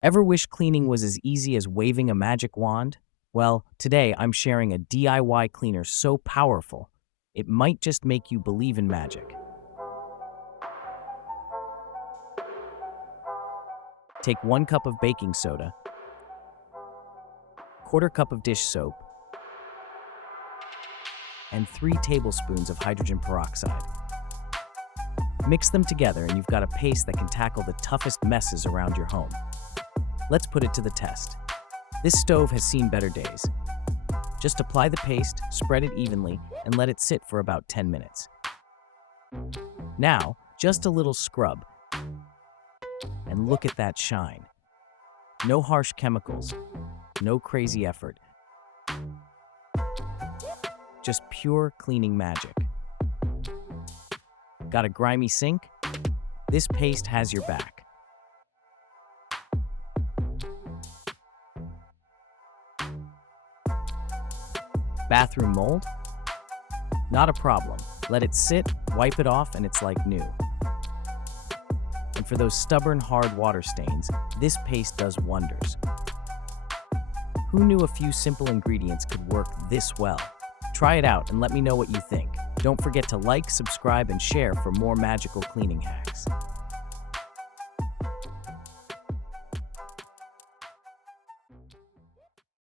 Ever wish cleaning was as easy as waving a magic wand? Well, today I'm sharing a DIY cleaner so powerful, it might just make you believe in magic. Take 1 cup of baking soda, quarter cup of dish soap, and 3 tablespoons of hydrogen peroxide. Mix them together and you've got a paste that can tackle the toughest messes around your home. Let's put it to the test. This stove has seen better days. Just apply the paste, spread it evenly, and let it sit for about 10 minutes. Now, just a little scrub. And look at that shine. No harsh chemicals, no crazy effort. Just pure cleaning magic. Got a grimy sink? This paste has your back. Bathroom mold? Not a problem. Let it sit, wipe it off, and it's like new. And for those stubborn, hard water stains, this paste does wonders. Who knew a few simple ingredients could work this well? Try it out and let me know what you think. Don't forget to like, subscribe, and share for more magical cleaning hacks.